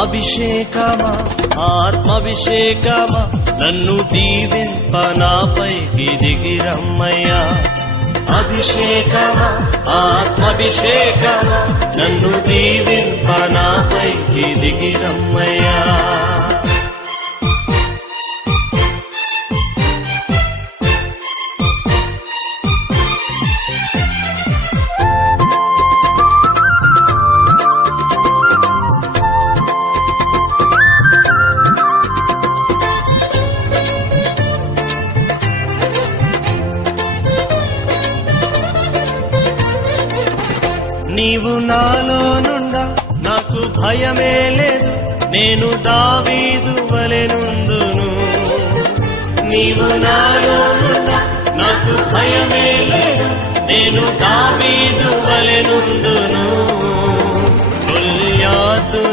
అభిషేకమా ఆత్మాభిషేకమా నన్ను దీవింప నాపైకి దిగిరమ్మయ్యా. అభిషేకమా ఆత్మాభిషేకమా నన్ను దీవింప నాపైకి దిగిరమ్మయ్యా. నీవు నాలో నుండా నాకు భయమే లేదు, నేను దావీదు వలెనుందును. నీవు నాలో నుండా నాకు భయమే లేదు, నేను దావీదు వలెనుందును. గొల్యాతును